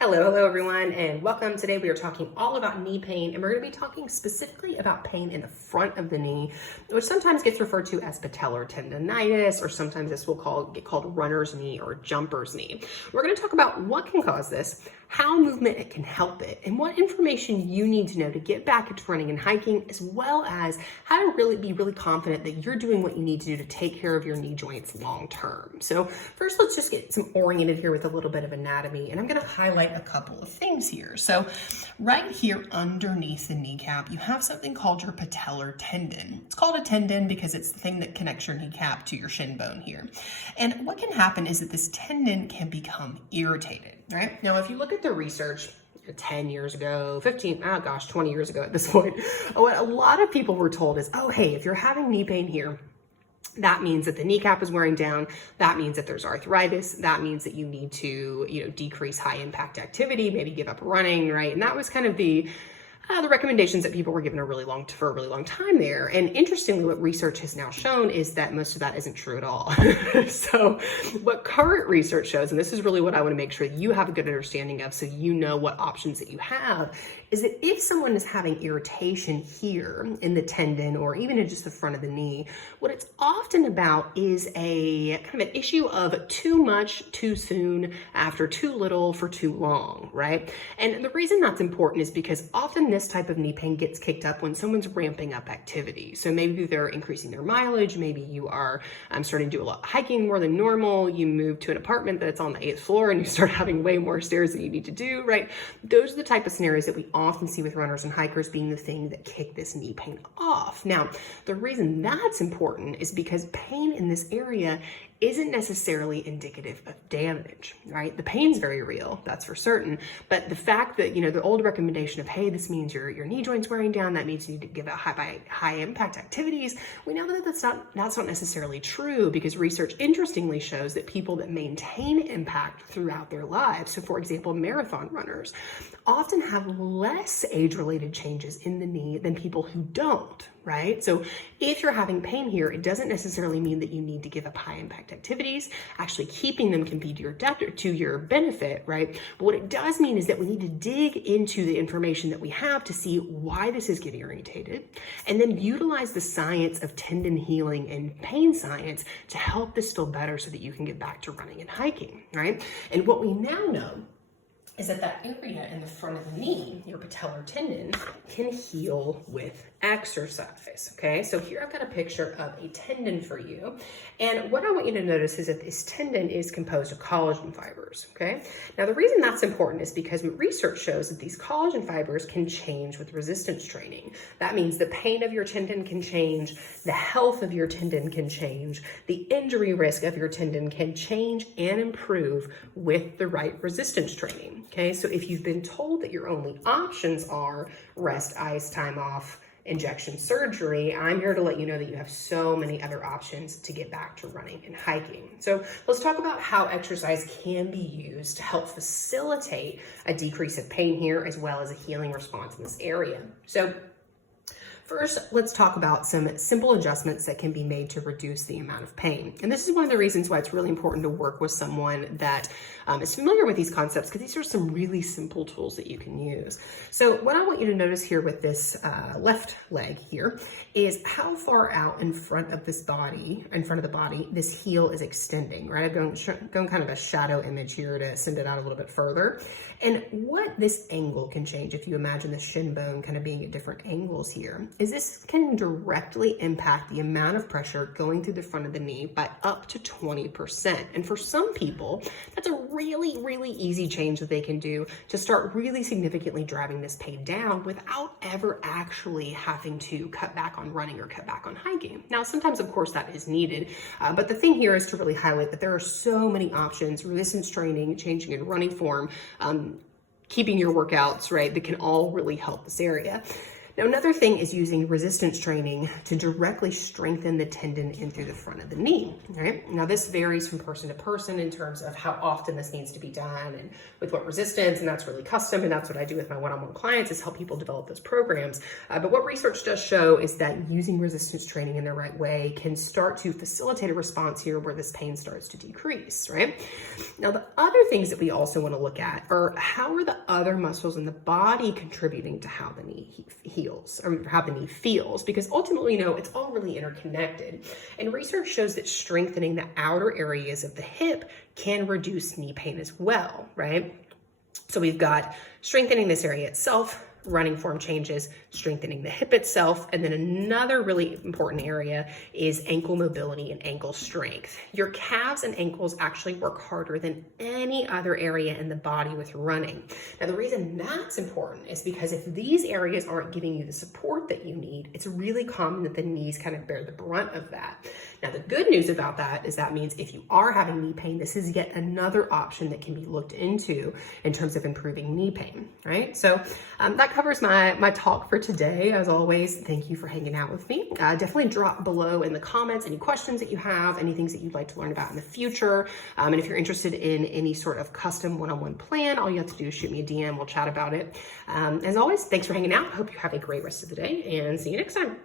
Hello everyone, and welcome. Today we are talking all about knee pain, and we're going to be talking specifically about pain in the front of the knee, which sometimes gets referred to as patellar tendonitis, or sometimes this will get called runner's knee or jumper's knee. We're going to talk about what can cause this, how movement it can help it, and what information you need to know to get back into running and hiking, as well as how to be really confident that you're doing what you need to do to take care of your knee joints long term. So first, let's just get some oriented here with a little bit of anatomy, and I'm going to highlight a couple of things here. So right here underneath the kneecap, you have something called your patellar tendon. It's called a tendon because it's the thing that connects your kneecap to your shin bone here. And what can happen is that this tendon can become irritated, right? Now, if you look at the research 10 years ago, 20 years ago at this point, what a lot of people were told is, oh, hey, if you're having knee pain here, that means that the kneecap is wearing down. That means that there's arthritis. That means that you need to, decrease high impact activity, maybe give up running, right? And that was kind of the recommendations that people were given for a really long time there. And interestingly, what research has now shown is that most of that isn't true at all. So what current research shows, and this is really what I want to make sure that you have a good understanding of so you know what options that you have, is that if someone is having irritation here in the tendon or even in just the front of the knee, what it's often about is a kind of an issue of too much too soon after too little for too long, right? And the reason that's important is because often this type of knee pain gets kicked up when someone's ramping up activity. So maybe they're increasing their mileage, maybe you are starting to do a lot of hiking more than normal, you move to an apartment that's on the 8th floor and you start having way more stairs than you need to do, right? Those are the type of scenarios that we often see with runners and hikers being the thing that kick this knee pain off. Now, the reason that's important is because pain in this area isn't necessarily indicative of damage, right? The pain's very real, that's for certain. But the fact that, the old recommendation of, hey, this means your knee joint's wearing down, that means you need to give out high impact activities, we know that that's not necessarily true, because research interestingly shows that people that maintain impact throughout their lives, so for example, marathon runners, often have less age-related changes in the knee than people who don't, right? So if you're having pain here, it doesn't necessarily mean that you need to give up high impact activities. Actually, keeping them can be to your benefit, right? But what it does mean is that we need to dig into the information that we have to see why this is getting irritated, and then utilize the science of tendon healing and pain science to help this feel better so that you can get back to running and hiking, right? And what we now know is that area in the front of the knee, your patellar tendon, can heal with exercise, okay? So here I've got a picture of a tendon for you. And what I want you to notice is that this tendon is composed of collagen fibers, okay? Now, the reason that's important is because research shows that these collagen fibers can change with resistance training. That means the pain of your tendon can change, the health of your tendon can change, the injury risk of your tendon can change and improve with the right resistance training, okay? So if you've been told that your only options are rest, ice, time off, injection surgery, I'm here to let you know that you have so many other options to get back to running and hiking. So let's talk about how exercise can be used to help facilitate a decrease of pain here, as well as a healing response in this area. So first, let's talk about some simple adjustments that can be made to reduce the amount of pain. And this is one of the reasons why it's really important to work with someone that is familiar with these concepts, because these are some really simple tools that you can use. So what I want you to notice here with this left leg here is how far out in front of the body, this heel is extending, right? I'm going kind of a shadow image here to send it out a little bit further. And what this angle can change, if you imagine the shin bone kind of being at different angles here, is this can directly impact the amount of pressure going through the front of the knee by up to 20%. And for some people, that's a really, really easy change that they can do to start really significantly driving this pain down without ever actually having to cut back on running or cut back on hiking. Now, sometimes, of course, that is needed, but the thing here is to really highlight that there are so many options: resistance training, changing in running form, keeping your workouts, right, that can all really help this area. Now, another thing is using resistance training to directly strengthen the tendon in through the front of the knee, right? Now, this varies from person to person in terms of how often this needs to be done and with what resistance, and that's really custom, and that's what I do with my one-on-one clients is help people develop those programs. But what research does show is that using resistance training in the right way can start to facilitate a response here where this pain starts to decrease, right? Now, the other things that we also want to look at are how are the other muscles in the body contributing to how the knee heals or how the knee feels, because ultimately, it's all really interconnected. And research shows that strengthening the outer areas of the hip can reduce knee pain as well, right? So we've got strengthening this area itself, running form changes, strengthening the hip itself, and then another really important area is ankle mobility and ankle strength. Your calves and ankles actually work harder than any other area in the body with running. Now, the reason that's important is because if these areas aren't giving you the support that you need, it's really common that the knees kind of bear the brunt of that. Now, the good news about that is that means if you are having knee pain, this is yet another option that can be looked into in terms of improving knee pain, right? So that covers my talk for today. As always, thank you for hanging out with me. Definitely drop below in the comments any questions that you have, any things that you'd like to learn about in the future. And if you're interested in any sort of custom one-on-one plan, all you have to do is shoot me a DM. We'll chat about it. As always, thanks for hanging out. I hope you have a great rest of the day and see you next time.